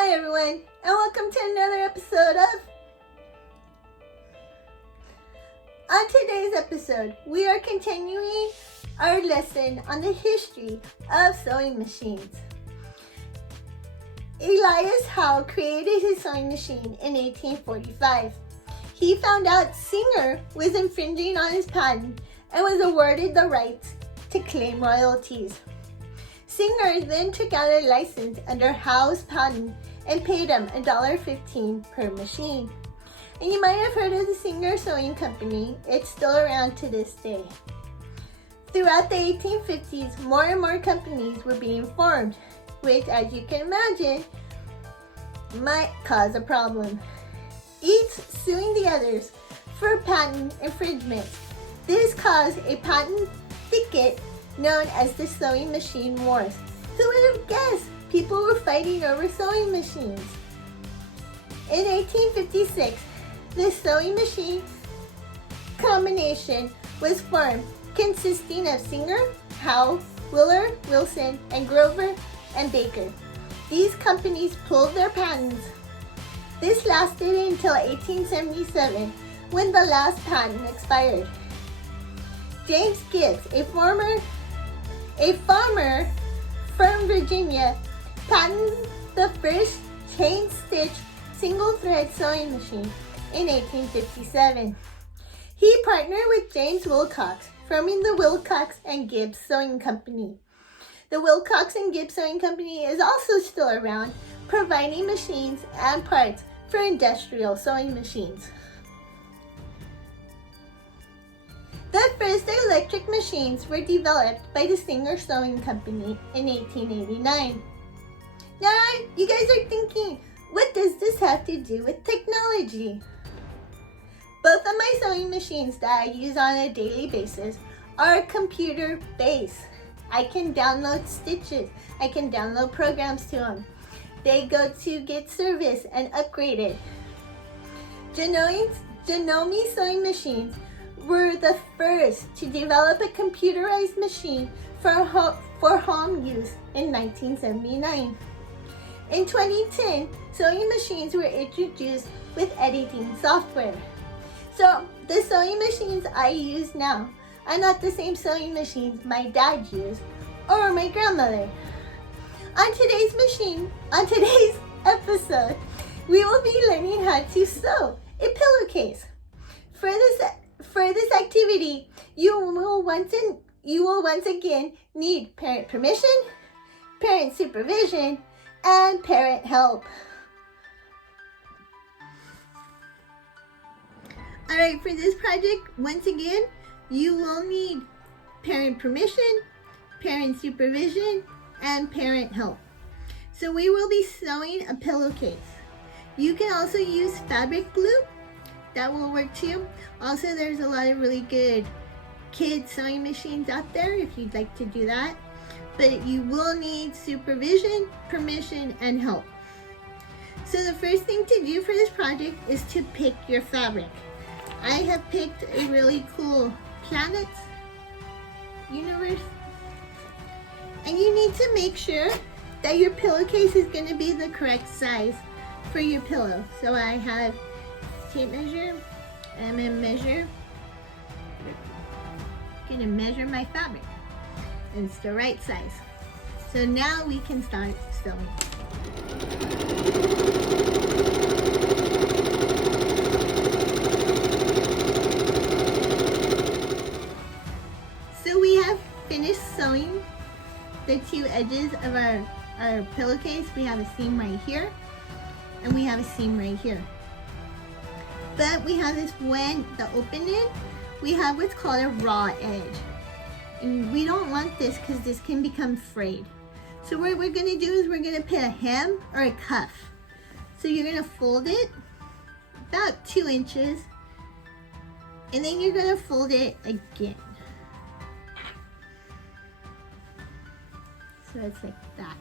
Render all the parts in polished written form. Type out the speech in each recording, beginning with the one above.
Hi everyone, and welcome to another episode of... On today's episode, we are continuing our lesson on the history of sewing machines. Elias Howe created his sewing machine in 1845. He found out Singer was infringing on his patent and was awarded the rights to claim royalties. Singer then took out a license under Howe's patent and paid him $1.15 per machine. And you might have heard of the Singer Sewing Company. It's still around to this day. Throughout the 1850s, more and more companies were being formed, which, as you can imagine, might cause a problem. Each suing the others for patent infringement. This caused a patent thicket known as the Sewing Machine Wars. Who would have guessed people were fighting over sewing machines? In 1856, the sewing machine combination was formed, consisting of Singer, Howe, Willer, Wilson, and Grover and Baker. These companies pulled their patents. This lasted until 1877, when the last patent expired. James Gibbs, a farmer from Virginia, patented the first chain-stitch single-thread sewing machine in 1857. He partnered with James Wilcox, forming the Wilcox and Gibbs Sewing Company. The Wilcox and Gibbs Sewing Company is also still around, providing machines and parts for industrial sewing machines. The first electric machines were developed by the Singer Sewing Company in 1889. Now, you guys are thinking, what does this have to do with technology? Both of my sewing machines that I use on a daily basis are computer-based. I can download stitches. I can download programs to them. They go to get service and upgraded. Janome sewing machines were the first to develop a computerized machine for home use in 1979. In 2010, sewing machines were introduced with editing software. So the sewing machines I use now are not the same sewing machines my dad used or my grandmother. On today's episode, we will be learning how to sew a pillowcase. For this activity, you will once again need parent permission, parent supervision, and parent help. Alright, for this project, once again, you will need parent permission, parent supervision, and parent help. So we will be sewing a pillowcase. You can also use fabric glue. That will work too. Also, there's a lot of really good kids sewing machines out there if you'd like to do that. But you will need supervision, permission, and help. So the first thing to do for this project is to pick your fabric. I have picked a really cool planet universe. And you need to make sure that your pillowcase is going to be the correct size for your pillow. So I have tape measure, and I'm gonna measure my fabric. And it's the right size. So now we can start sewing. So we have finished sewing the two edges of our pillowcase. We have a seam right here, and we have a seam right here. But we have this the opening, we have what's called a raw edge. And we don't want this because this can become frayed. So what we're gonna do is we're gonna put a hem or a cuff. So you're gonna fold it about 2 inches, and then you're gonna fold it again. So it's like that.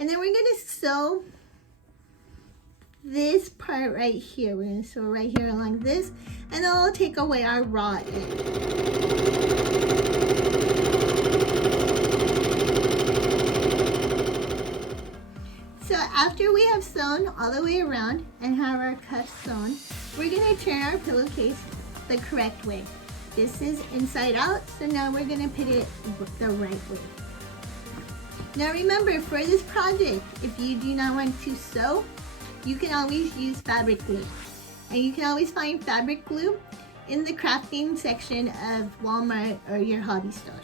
And then we're gonna sew this part right here. We're going to sew right here along this, and I'll take away our raw edge. So after we have sewn all the way around and have our cuffs sewn, we're going to turn our pillowcase the correct way. This is inside out, so now we're going to put it the right way. Now remember, for this project, if you do not want to sew, you can always use fabric glue. And you can always find fabric glue in the crafting section of Walmart or your hobby store.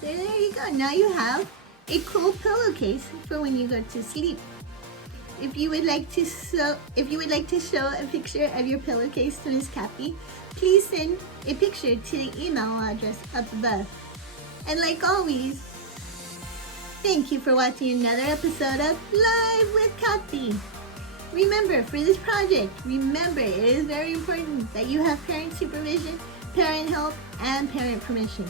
So there you go. Now you have a cool pillowcase for when you go to sleep. If you would like to show a picture of your pillowcase to Miss Cathy, please send a picture to the email address up above. And like always, thank you for watching another episode of Live with Cathy. Remember, for this project, it is very important that you have parent supervision, parent help, and parent permission.